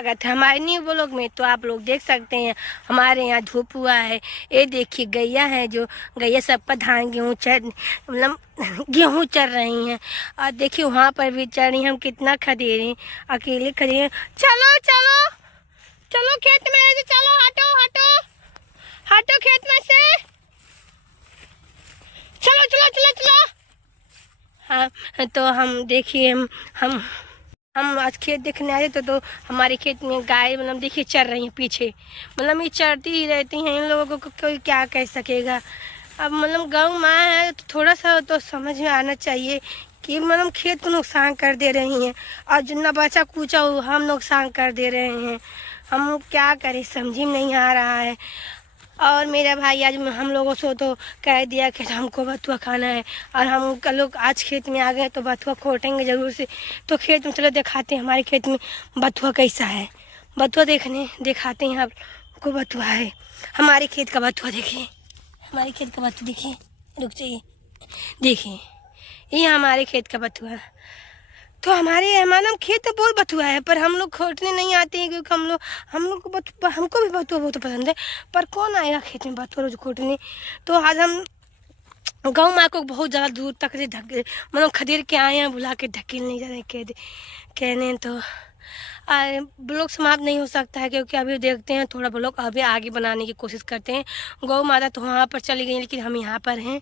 स्वागत है हमारे न्यू ब्लॉग में। तो आप लोग देख सकते हैं हमारे यहाँ धूप हुआ है। ये देखिए गैया है, जो गैया सबका धान गेहूँ मतलब गेहूँ चर रही हैं। और देखिए वहाँ पर भी चर रही हैं। हम कितना खदे रहे हैं, अकेले खदे हैं। चलो चलो चलो खेत में से चलो, हटो हटो हटो खेत में से, चलो चलो चलो चलो। हाँ तो हम देखिए हम आज खेत देखने आए तो हमारे खेत में गाय मतलब देखिए चर रही हैं पीछे। मतलब ये चरती ही रहती हैं, इन लोगों को कोई क्या कह सकेगा। अब मतलब गौ माँ है तो थोड़ा सा तो समझ में आना चाहिए कि मतलब खेत को नुकसान कर दे रही हैं और जितना बचा कूचा हम नुकसान कर दे रहे हैं। हम क्या करें, समझ में नहीं आ रहा है। और मेरा भाई आज हम लोगों से तो कह दिया कि हमको बथुआ खाना है और हम कल लोग आज खेत में आ गए तो बथुआ खोटेंगे ज़रूर से। तो खेत में चलो दिखाते हैं हमारे खेत में बथुआ कैसा है। बथुआ दिखाते हैं आपको। बथुआ है हमारे खेत का बथुआ, देखिए हमारे खेत का बथुआ, देखिए रुक जाइए, देखिए ये हमारे खेत का बथुआ। तो हमारा खेत तो बहुत बथुआ है, पर हम लोग खोटने नहीं आते हैं क्योंकि हमको भी बथुआ बहुत पसंद है। पर कौन आएगा खेत में बथुआ रोज खोटने। तो आज हम गाँव माँ को बहुत ज़्यादा दूर तक से मतलब खदेड़ के आए हैं, बुला के ढकेल नहीं जा रहे कहने। तो ब्लॉग समाप्त नहीं हो सकता है क्योंकि अभी देखते हैं थोड़ा ब्लॉग अभी आगे बनाने की कोशिश करते हैं। गौ माता तो वहाँ पर चली गई लेकिन हम यहाँ पर हैं।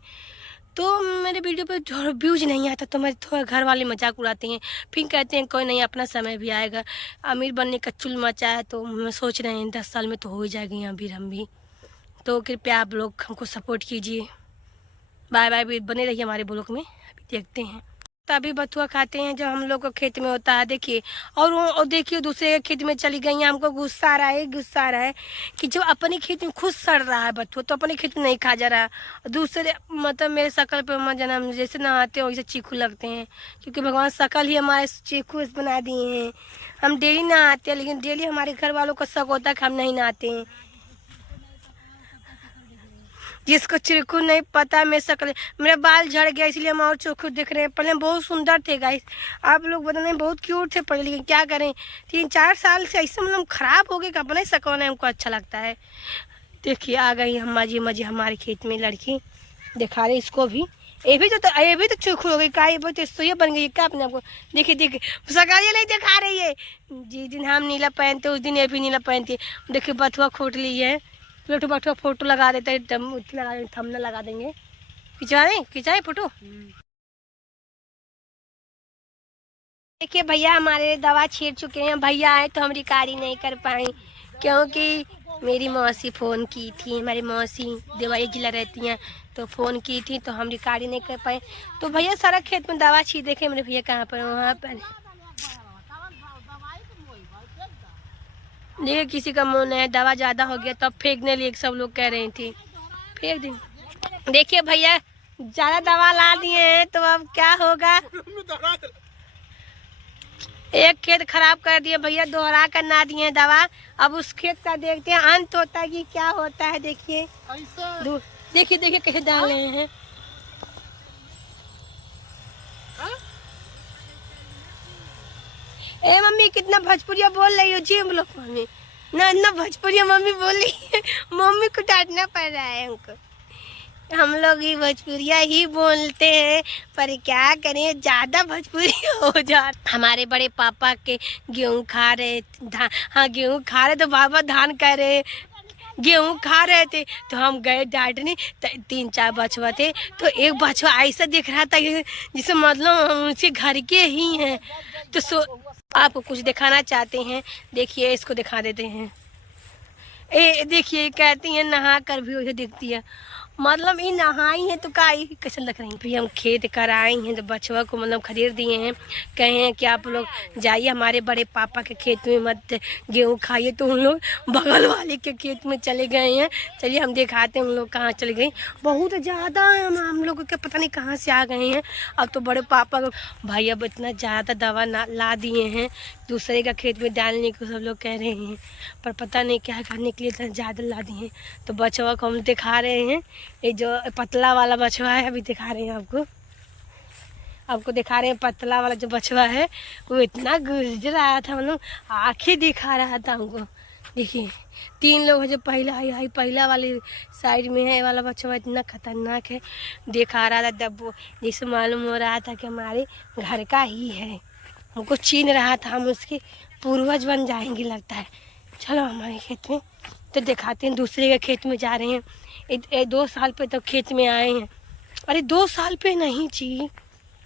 तो मेरे वीडियो पे थोड़ा व्यूज नहीं आता तो मेरे थोड़ा घर वाले मजाक उड़ाते हैं, फिर कहते हैं कोई नहीं अपना समय भी आएगा। अमीर बनने का चुल मचा है तो मैं सोच रहे हैं 10 साल में तो हो ही जाएगी अमीर हम भी। तो कृपया आप लोग हमको सपोर्ट कीजिए। बाय बाय, भी बने रहिए हमारे ब्लॉग में। अभी देखते हैं तभी बथुआ खाते हैं जब हम लोग को खेत में होता है। देखिए और देखिए दूसरे के खेत में चली गई हैं। हमको गुस्सा आ रहा है कि जो अपने खेत में खुद सड़ रहा है बथुआ तो अपने खेत में नहीं खा जा रहा। दूसरे मतलब मेरे शकल पे जन्म जैसे नहाते हैं वैसे चीखू लगते हैं क्योंकि भगवान शकल ही हमारे चीखू बना दिए हैं। हम डेली नहाते हैं लेकिन डेली हमारे घर वालों का शक होता है कि हम नहीं नहाते हैं। जिसको चिरकू नहीं पता मैं शकल, मेरा बाल झड़ गया इसलिए हम और चोखू दिख रहे हैं। पहले बहुत सुंदर थे गाइस, आप लोग बताने बहुत क्यूट थे पहले, लेकिन क्या करें 3-4 साल से ऐसे मतलब खराब हो गए कि अपना ही शकल हमको अच्छा लगता है। देखिए आ गई हम मजे हमारे खेत में लड़की दिखा रहे इसको भी। ये भी तो चोखू हो गई का, ये बहुत सोया बन गई क्या अपने आपको। देखिए शकल नहीं दिखा रही है। जिस दिन हम नीला पहनते उस दिन ये भी नीला पहनती है। देखिए बथुआ खोट ली है। बथुआ फोटो लगा देते हैं, थंबनेल लगा देंगे। खिंचाए फोटो। देखिए भैया हमारे दवा छीट चुके हैं। भैया आए तो हम रिकॉर्डिंग नहीं कर पाए क्योंकि मेरी मौसी फ़ोन की थी। हमारी मौसी देवारी जिला रहती हैं तो फ़ोन की थी तो हम रिकॉर्डिंग नहीं कर पाए। तो भैया सारा खेत में दवा छीट देखे मेरे भैया कहाँ पर, वहाँ पर। देखिए किसी का मन है दवा ज़्यादा हो गया तब फेंकने लिए सब लोग कह रही थी फेंक दी। देखिए भैया ज़्यादा दवा ला दिए हैं तो अब क्या होगा। एक खेत खराब कर दिए भैया, दोहरा कर ना दिए दवा। अब उस खेत का देखते हैं अंत होता है कि क्या होता है। देखिए देखिए कैसे डाल रहे हैं। ए मम्मी कितना भोजपुरिया बोल रही हो जी हम लोग। मम्मी ना भोजपुरिया मम्मी बोल रही है, मम्मी को डांटना पड़ रहा है हमको। हम लोग ही भोजपुरिया ही बोलते हैं पर क्या करें ज़्यादा भोजपुरिया हो जाता। हमारे बड़े पापा के गेहूँ खा रहे गेहूँ खा रहे तो बाबा धान कह रहे गेहूँ खा रहे थे तो हम गए डांटने। 3-4 बछुआ थे तो एक बछुआ ऐसा दिख रहा था जिसे मतलब हम उनसे घर के ही हैं। तो आपको कुछ दिखाना चाहते हैं, देखिए इसको दिखा देते हैं। देखिए कहती हैं नहा कर भी वैसे दिखती है। मतलब ये नहाई है तो कैसे लग रही है। फिर हम खेत कर आई हैं तो बछुआ को मतलब खरीद दिए हैं। कहे हैं कि आप लोग जाइए हमारे बड़े पापा के खेत में मत गेहूँ खाइए। तो उन लोग बगल वाले के खेत में चले गए हैं। चलिए हम दिखाते हैं उन लोग कहाँ चले गए। बहुत ज़्यादा हम लोगों के पता नहीं कहाँ से आ गए हैं। अब तो बड़े पापा को भाई अब इतना ज़्यादा दवा ला दिए हैं दूसरे का खेत में डालने को सब लोग कह रहे हैं, पर पता नहीं क्या करने के लिए इतना ज़्यादा ला दिए हैं। तो बछुआ को हम दिखा रहे हैं, ये जो पतला वाला बछुआ है अभी दिखा रहे हैं आपको। आपको दिखा रहे हैं पतला वाला जो बछवा है वो इतना गुजर रहा था, मतलब आँखें दिखा रहा था हमको। देखिए 3 लोग है जो पहला वाली साइड में है वाला बच्चा इतना खतरनाक है, दिखा रहा था डब्बो, जिससे मालूम हो रहा था कि हमारे घर का ही है। हमको छीन रहा था, हम उसके पूर्वज बन जाएंगे लगता है। चलो हमारे खेत में तो दिखाते हैं, दूसरे के खेत में जा रहे हैं। 2 साल पे तो खेत में आए हैं। अरे 2 साल पे नहीं जी,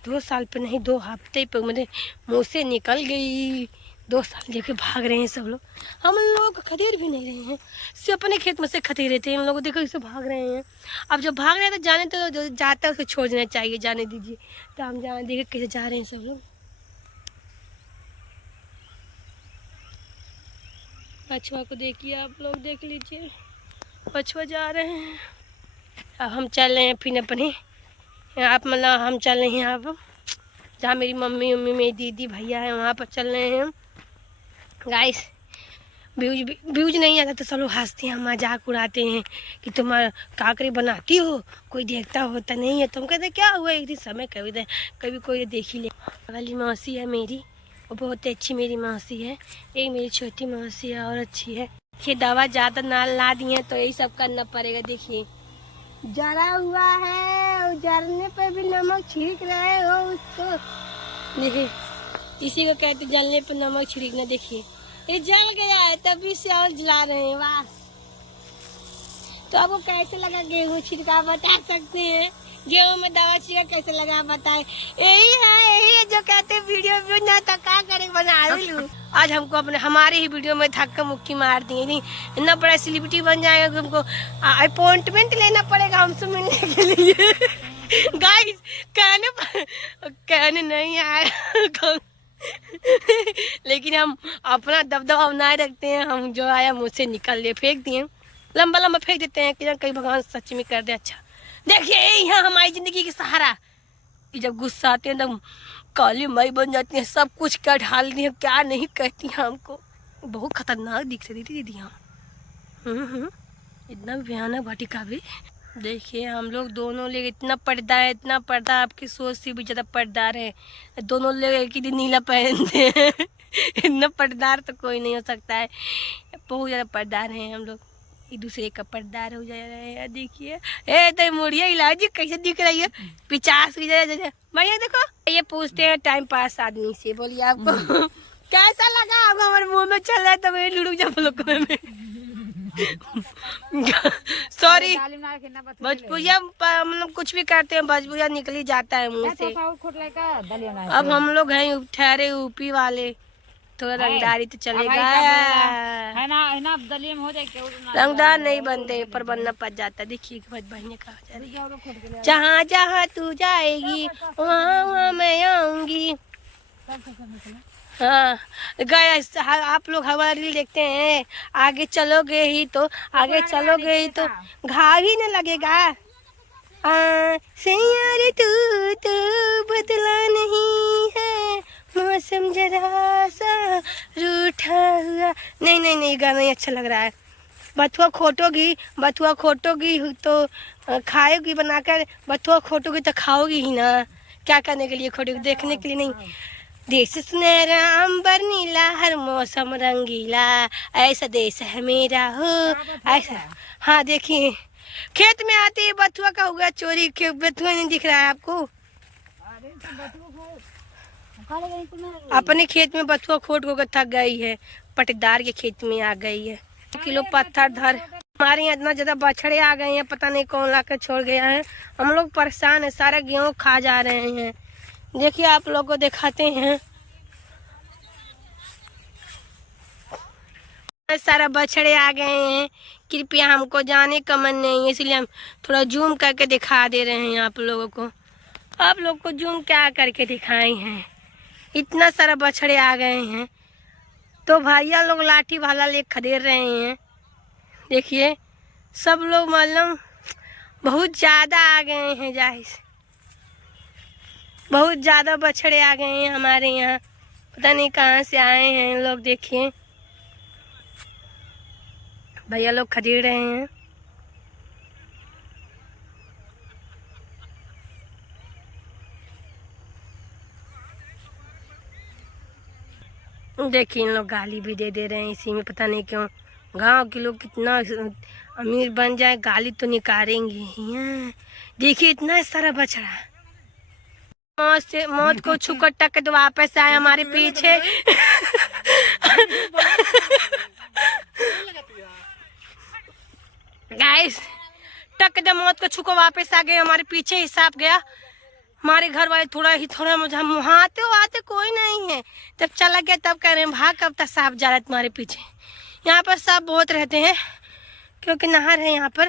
2 साल पे नहीं, 2 हफ्ते पे मेरे मुँह से निकल गई। 2 साल लेके भाग रहे हैं सब लोग, हम लोग खदेड़ भी नहीं रहे हैं, सिर्फ अपने खेत में से खदेड़ थे। इन लोग देखो इसे भाग रहे हैं। अब जब भाग रहे हैं तो जाने, तो जो जाता है उसको छोड़ना चाहिए, जाने दीजिए। तो हम जाने देखिए कैसे जा रहे हैं सब लोग। बछुआ को देखिए, आप लोग देख लीजिए, बछुआ जा रहे हैं। अब हम चल रहे हैं फिर अपने आप, मतलब हम चल रहे हैं अब जहाँ मेरी मम्मी मेरी दीदी भैया है वहाँ पर चल रहे हैं गाइस। व्यूज नहीं आता तो सब लोग हंसते हैं, मजाक उड़ाते हैं कि तुम काकरी बनाती हो, कोई देखता होता नहीं है। तुम कहते क्या हुआ, एक दिन समय कभी कोई देख ही ले। वाली मौसी है मेरी, वो बहुत अच्छी मेरी मौसी है। एक मेरी छोटी मौसी है और अच्छी है। देखिए दवा ज़्यादा ना ला दी है तो यही सब करना पड़ेगा। देखिए जरा हुआ है, जरने पे भी नमक छिड़क रहे हो उसको। देखिए इसी को कहते जलने पे नमक छिड़कना। देखिए ये जल गया है तभी से और जला रहे हैं। वाह, तो आपको कैसे लगा गेहूँ छिड़का बता सकते हैं? गेहूँ में दवा छिड़का कैसे लगा बताए? यही है जो कहते हैं वीडियो व्यू ना तो क्या करे बना लूं। आज हमको अपने हमारे ही वीडियो में धक्का मुक्की मार दिए। नहीं इतना बड़ा सेलिब्रिटी बन जाएगा, हमको अपॉइंटमेंट लेना पड़ेगा हमसे मिलने के लिए। गाइस कहने नहीं आया लेकिन हम अपना दबदबा बनाए रखते हैं। हम जो आया मुझसे निकल लिए, फेंक दिए, लंबा लंबा फेंक देते हैं कि कहीं भगवान सच में कर दे। अच्छा देखिए यहाँ हमारी जिंदगी की सहारा, जब गुस्सा आते हैं तब काली माई बन जाती है, सब कुछ क्या ढाल दी है, क्या नहीं कहती हैं हमको। बहुत खतरनाक दिख रही थी दीदी हम। इतना भयानक वाटिका भी। देखिए हम लोग दोनों लोग इतना पर्दा है, इतना पर्दा, आपकी सोच से भी ज़्यादा पर्दार है। दोनों लोग एक ही दिन नीला पहनते हैं। इतना पर्दार तो कोई नहीं हो सकता है, बहुत ज़्यादा पर्दार हैं हम लोग, एक दूसरे का पर्दार हो जा रहे हैं। देखिए ए तो मुड़िया इलाज कैसे दिख रही है, 50 की जगह भैया देखो। ये पूछते हैं टाइम पास आदमी से, बोलिए आपको कैसा लगा? आपको हमारे मुँह में चल रहा है तो मेरे लुढ़क जा में। सॉरी भोजपुरिया मतलब कुछ भी करते हैं, भोजपुरिया निकल ही जाता है मुंह से। अब हम लोग हैं ठहरे यूपी वाले, थोड़ा रंगदारी तो चलेगा। रंगदार नहीं बनते पर बनना पड़ जाता। देखिए बहने कहा जा रही है, जहाँ जहाँ तू जाएगी वहाँ वहाँ मैं आऊंगी। हाँ गए आप लोग हमारा रील देखते हैं, आगे चलोगे ही तो घाव ही न लगेगा। सैयारे तू बदला नहीं है, मौसम जरा सा रूठा हुआ। नहीं गाना नहीं अच्छा लग रहा है। बथुआ खोटोगी तो खाओगी बनाकर, बथुआ खोटोगी तो खाओगी ही ना। क्या करने के लिए खोटोगी? देखने के लिए नहीं। देश सुनहरा अंबर नीला, हर मौसम रंगीला, ऐसा देश है मेरा हो ऐसा। हाँ देखिए खेत में आते ही बथुआ का हुआ चोरी, बथुआ नहीं दिख रहा है आपको? अपने खेत में बथुआ खोट को थक गई है, पटदार के खेत में आ गई है। किलो पत्थर धर, हमारे यहाँ इतना ज्यादा बछड़े आ गए हैं, पता नहीं कौन ला कर छोड़ गया है। हम लोग परेशान है, सारा गेहूँ खा जा रहे हैं। देखिए आप लोग को दिखाते हैं, सारा बछड़े आ गए हैं। कृपया हमको जाने का मन नहीं है, इसलिए हम थोड़ा जूम करके दिखा दे रहे हैं आप लोगों को। आप लोग को जूम क्या करके दिखाए हैं, इतना सारा बछड़े आ गए हैं। तो भैया लोग लाठी भाला ले खदेड़ रहे हैं। देखिए सब लोग मतलब बहुत ज़्यादा आ गए हैं, जाहिर बहुत ज़्यादा बछड़े आ गए हैं हमारे यहाँ, पता नहीं कहाँ से आए हैं लोग। देखिए भैया लोग खरीद रहे हैं। देखिए इन लोग गाली भी दे रहे हैं इसी में, पता नहीं क्यों। गांव के लोग कितना अमीर बन जाए गाली तो निकालेंगे ही हैं। देखिए इतना सारा बछड़ा मौत को छूकर टक तो वापस आए हमारे पीछे। गाइस टक दे मौत को छूकर वापस आ गए हमारे पीछे, हिसाब गया। हमारे घर वाले थोड़ा मुझे हम आते कोई नहीं है, जब चला गया तब कह रहे हैं भाग, कब तक सांप जा रहा है तुम्हारे पीछे। यहाँ पर सांप बहुत रहते हैं क्योंकि नहर है यहाँ पर।